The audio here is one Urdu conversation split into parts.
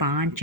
5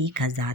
1000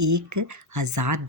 1000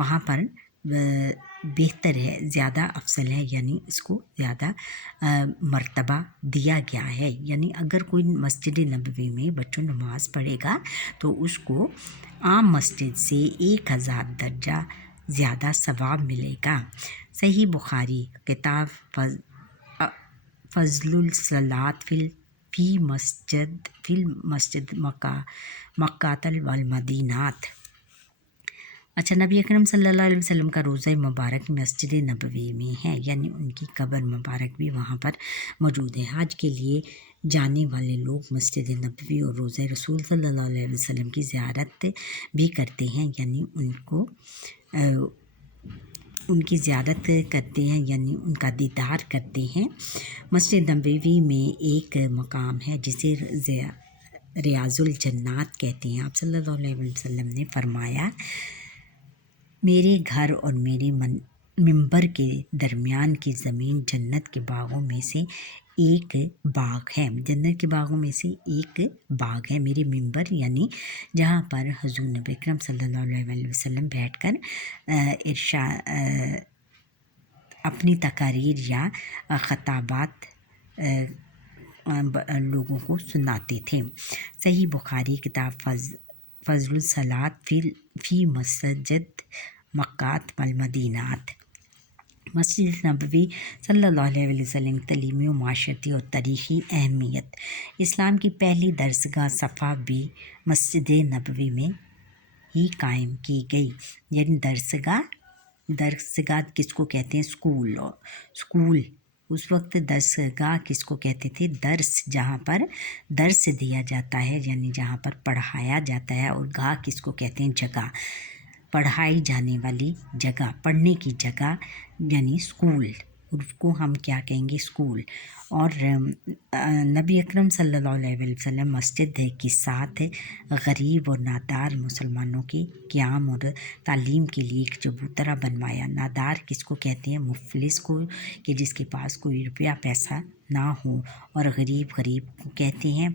وہاں پر بہتر ہے، زیادہ افضل ہے، یعنی اس کو زیادہ مرتبہ دیا گیا ہے۔ یعنی اگر کوئی مسجد نبوی میں بچوں نماز پڑھے گا تو اس کو عام مسجد سے 1000 درجہ زیادہ ثواب ملے گا۔ صحیح بخاری کتاب فضل الصلاۃ فی مسجد مکۃ والمدینات۔ اچھا، نبی اکرم صلی اللہ علیہ وسلم کا روضہ مبارک مسجد نبوی میں ہے، یعنی ان کی قبر مبارک بھی وہاں پر موجود ہے۔ حج کے لیے جانے والے لوگ مسجد نبوی اور روضہ رسول صلی اللہ علیہ وسلم کی زیارت بھی کرتے ہیں، یعنی ان کی زیارت کرتے ہیں، یعنی ان کا دیدار کرتے ہیں۔ مسجد نبوی میں ایک مقام ہے جسے ریاض الجنات کہتے ہیں۔ آپ صلی اللہ علیہ وسلم نے فرمایا، میرے گھر اور میرے منبر کے درمیان کی زمین جنت کے باغوں میں سے ایک باغ ہے، جنت کے باغوں میں سے ایک باغ ہے۔ میرے منبر یعنی جہاں پر حضور نبی اکرم صلی اللہ علیہ وسلم بیٹھ کر اپنی تقاریر یا خطابات لوگوں کو سناتے تھے۔ صحیح بخاری کتاب فضل الصلاۃ فی مسجد مکۃ والمدینات۔ مسجد نبوی صلی اللہ علیہ وسلم کی تعلیمی و معاشرتی اور تاریخی اہمیت۔ اسلام کی پہلی درسگاہ صفا بھی مسجد نبوی میں ہی قائم کی گئی، یعنی درسگاہ کس کو کہتے ہیں؟ اسکول۔ اس وقت درسگاہ کس کو کہتے تھے؟ درس، جہاں پر درس دیا جاتا ہے، یعنی جہاں پر پڑھایا جاتا ہے، اور گاہ کس کو کہتے ہیں؟ جگہ، پڑھائی جانے والی جگہ، پڑھنے کی جگہ، یعنی اسکول، اس کو ہم کیا کہیں گے؟ اسکول۔ اور نبی اکرم صلی اللہ علیہ وسلم مسجد کے ساتھ غریب اور نادار مسلمانوں کے قیام اور تعلیم کے لیے ایک چبوترا بنوایا۔ نادار کس کو کہتے ہیں؟ مفلس کو، کہ جس کے پاس کوئی روپیہ پیسہ نہ ہو، اور غریب کو کہتے ہیں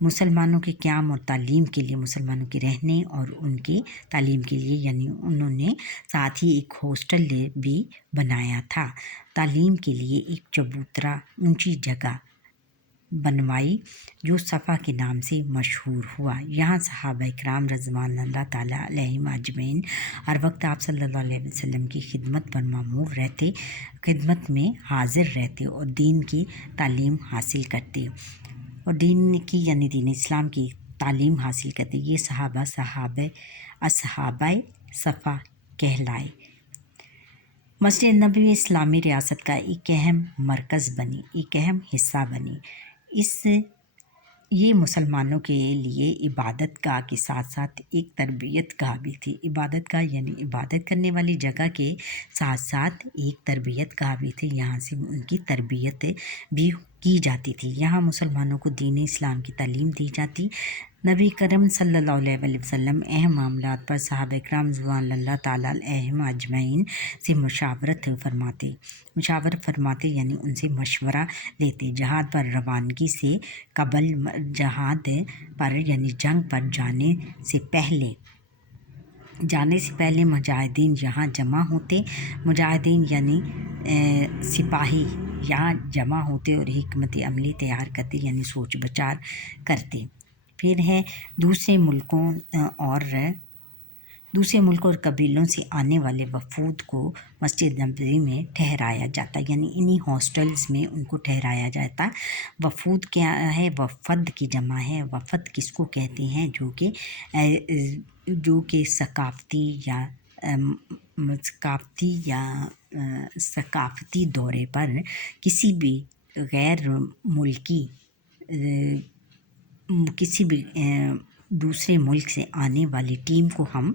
مسلمانوں کے قیام اور تعلیم کے لیے، مسلمانوں کے رہنے اور ان کی تعلیم کے لیے، یعنی انہوں نے ساتھ ہی ایک ہاسٹل بھی بنایا تھا۔ تعلیم کے لیے ایک چبوترا اونچی جگہ بنوائی جو صفا کے نام سے مشہور ہوا۔ یہاں صحابہ اکرام رضوان اللہ تعالیٰ علیہم اجمعین ہر وقت آپ صلی اللہ علیہ وسلم کی خدمت پر مامور رہتے، خدمت میں حاضر رہتے اور دین کی تعلیم حاصل کرتے، اور دین کی یعنی دین اسلام کی تعلیم حاصل کرتے۔ یہ اصحابہ صفا کہلائے۔ مسجد نبوی اسلامی ریاست کا ایک اہم مرکز بنی، ایک اہم حصہ بنی۔ یہ مسلمانوں کے لیے عبادت گاہ کے ساتھ ساتھ ایک تربیت گاہ بھی تھی۔ عبادت گاہ یعنی عبادت کرنے والی جگہ کے ساتھ ساتھ ایک تربیت گاہ بھی تھی، یہاں سے ان کی تربیت بھی کی جاتی تھی۔ یہاں مسلمانوں کو دین اسلام کی تعلیم دی جاتی۔ نبی کرم صلی اللہ علیہ وسلم اہم معاملات پر صحابہ اکرام رضوان اللہ تعالیٰ علیہم اجمعین سے مشاورت فرماتے، یعنی ان سے مشورہ لیتے۔ جہاد پر روانگی سے قبل، جہاد پر یعنی جنگ پر جانے سے پہلے مجاہدین یہاں جمع ہوتے، مجاہدین یعنی سپاہی یہاں جمع ہوتے اور حکمت عملی تیار کرتے، یعنی سوچ بچار کرتے۔ پھر ہے دوسرے ملکوں اور قبیلوں سے آنے والے وفود کو مسجد نبوی میں ٹھہرایا جاتا، یعنی انہی ہاسٹلز میں ان کو ٹھہرایا جاتا۔ وفود کیا ہے؟ وفد کی جمع ہے۔ وفد کس کو کہتے ہیں؟ جو کہ ثقافتی دورے پر کسی بھی دوسرے ملک سے آنے والی ٹیم کو ہم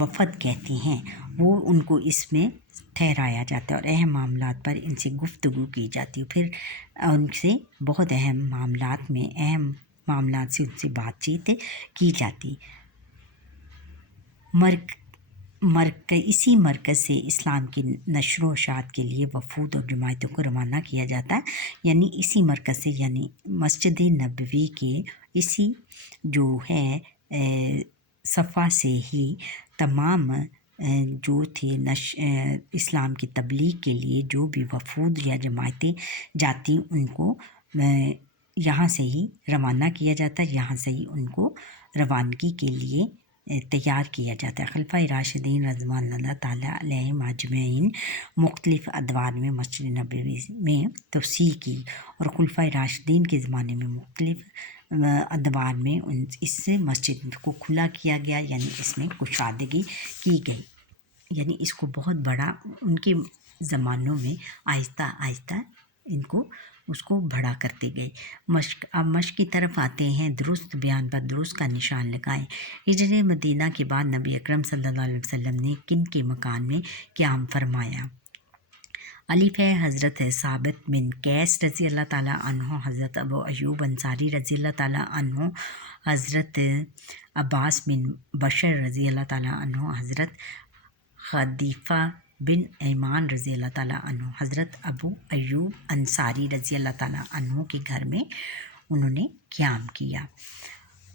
وفد کہتے ہیں، وہ ان کو اس میں ٹھہرایا جاتا ہے اور اہم معاملات پر ان سے گفتگو کی جاتی ہے، پھر ان سے بہت اہم معاملات سے ان سے بات چیت کی جاتی۔ اسی مرکز سے اسلام کی نشر و اشاعت کے لیے وفود اور جماعتوں کو روانہ کیا جاتا ہے، یعنی اسی مرکز سے، یعنی مسجد نبوی کے اسی جو ہے صفا سے ہی تمام جو تھے اسلام کی تبلیغ کے لیے جو بھی وفود یا جماعتیں جاتی ان کو یہاں سے ہی روانہ کیا جاتا ہے، یہاں سے ہی ان کو روانگی کے لیے تیار کیا جاتا ہے۔ خلفۂ راشدین رضوان اللہ تعالیٰ علیہم اجمعین مختلف ادوار میں مسجد نبوی میں توسیع کی، اور خلفۂ راشدین کے زمانے میں مختلف ادوار میں اس مسجد کو کھلا کیا گیا، یعنی اس میں کشادگی کی گئی، یعنی اس کو بہت بڑا ان کے زمانوں میں آہستہ آہستہ اس کو بڑا کرتے گئے۔ اب مشق کی طرف آتے ہیں۔ درست بیان پر درست کا نشان لگائیں۔ ہجرت مدینہ کے بعد نبی اکرم صلی اللہ علیہ وسلم نے کن کے مکان میں قیام فرمایا؟ الف ہے حضرت ثابت بن قیس رضی اللہ تعالیٰ عنہ، حضرت ابو ایوب انصاری رضی اللہ تعالیٰ عنہ، حضرت عباس بن بشر رضی اللہ تعالیٰ عنہ، حضرت خدیفہ بن ایمان رضی اللہ تعالیٰ عنہ، حضرت ابو ایوب انصاری رضی اللہ تعالیٰ عنہ کے گھر میں انہوں نے قیام کیا۔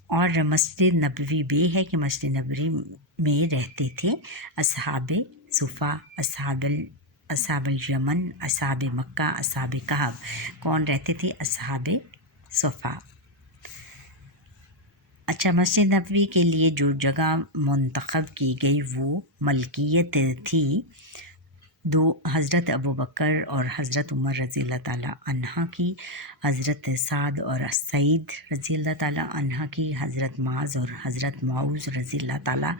اور مسجد نبوی بے ہے کہ مسجد نبوی میں رہتے تھے اصحاب صفا، اصحاب الیمن، اصحاب مکہ، اصحاب کہف۔ کون رہتے تھے؟ اصحاب صفا۔ اچھا، مسجد نبوی کے لیے جو جگہ منتخب کی گئی وہ ملکیت تھی حضرت ابوبکر اور حضرت عمر رضی اللہ تعالیٰ عنہ کی، حضرت سعد اور سعید رضی اللہ تعالیٰ عنہ کی، حضرت معاذ اور حضرت معوذ رضی اللہ تعالیٰ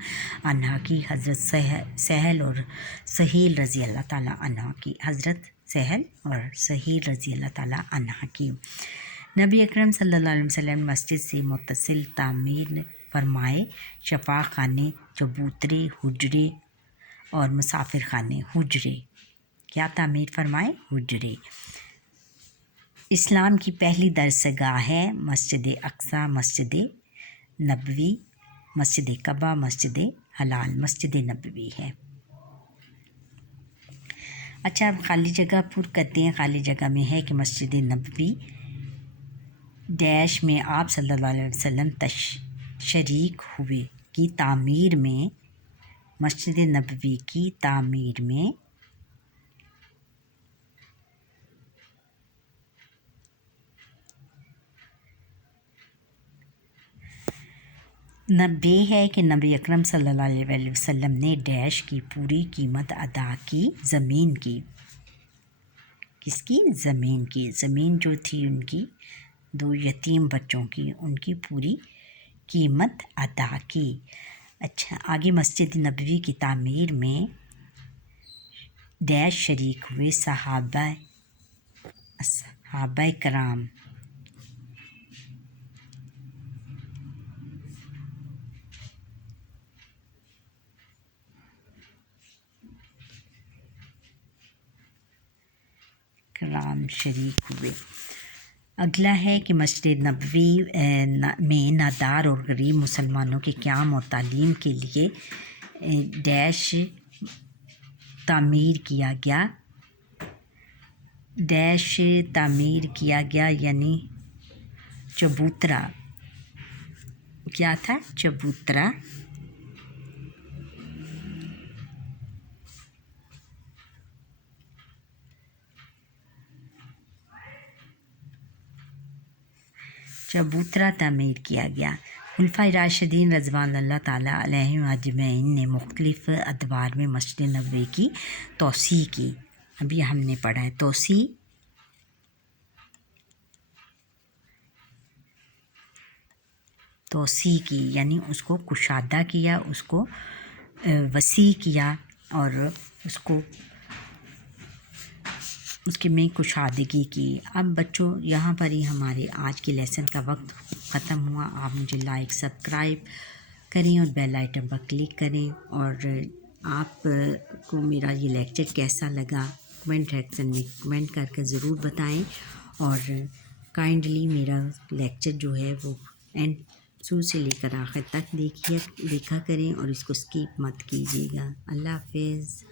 عنہ کی، حضرت سہل اور سہیل رضی اللہ تعالیٰ عنہ کی، حضرت سہل اور سہیل رضی اللہ تعالیٰ عنہ کی۔ نبی اکرم صلی اللہ علیہ وسلم مسجد سے متصل تعمیر فرمائے شفا خانے، چبوترے، حجرے اور مسافر خانے۔ حجرے کیا تعمیر فرمائے؟ حجرے۔ اسلام کی پہلی درسگاہ ہے مسجد اقصی، مسجد نبوی، مسجد قباء، مسجد حلال، مسجد نبوی ہے۔ اچھا، اب خالی جگہ پر کرتے ہیں۔ خالی جگہ میں ہے کہ مسجد نبوی ڈیش میں آپ صلی اللہ علیہ وسلم شریک ہوئے کی تعمیر میں، مسجد نبوی کی تعمیر میں بے ہے کہ نبی اکرم صلی اللہ علیہ وسلم نے ڈیش کی پوری قیمت ادا کی، زمین کی۔ کس کی؟ زمین کی۔ زمین جو تھی ان کی 2 یتیم بچوں کی، ان کی پوری قیمت ادا کی۔ اچھا، آگے مسجد نبوی کی تعمیر میں ڈیش شریک ہوئے صحابہ کرام۔ شریک ہوئے۔ اگلا ہے کہ مسجد نبوی میں نادار اور غریب مسلمانوں کے قیام اور تعلیم کے لیے ڈیش تعمیر کیا گیا، ڈیش تعمیر کیا گیا، یعنی چبوترا۔ کیا تھا؟ چبوترا۔ چبوترا تعمیر کیا گیا۔ خلفائے راشدین رضوان اللہ تعالیٰ علیہم اجمعین نے مختلف ادوار میں مسجد نبوی کی توسیع کی۔ ابھی ہم نے پڑھا ہے توسیع کی، یعنی اس کو کشادہ کیا، اس کو وسیع کیا، اور اس کے میں کشادگی کی۔ اب بچوں، یہاں پر ہی ہمارے آج کے لیسن کا وقت ختم ہوا۔ آپ مجھے لائک، سبسکرائب کریں اور بیل آئٹم پر کلک کریں، اور آپ کو میرا یہ لیکچر کیسا لگا کمنٹ سیکشن میں کمنٹ کر کے ضرور بتائیں، اور کائنڈلی میرا لیکچر جو ہے وہ شروع سے لے کر آخر تک دیکھا کریں، اور اس کو اسکپ مت کیجیے گا۔ اللہ حافظ۔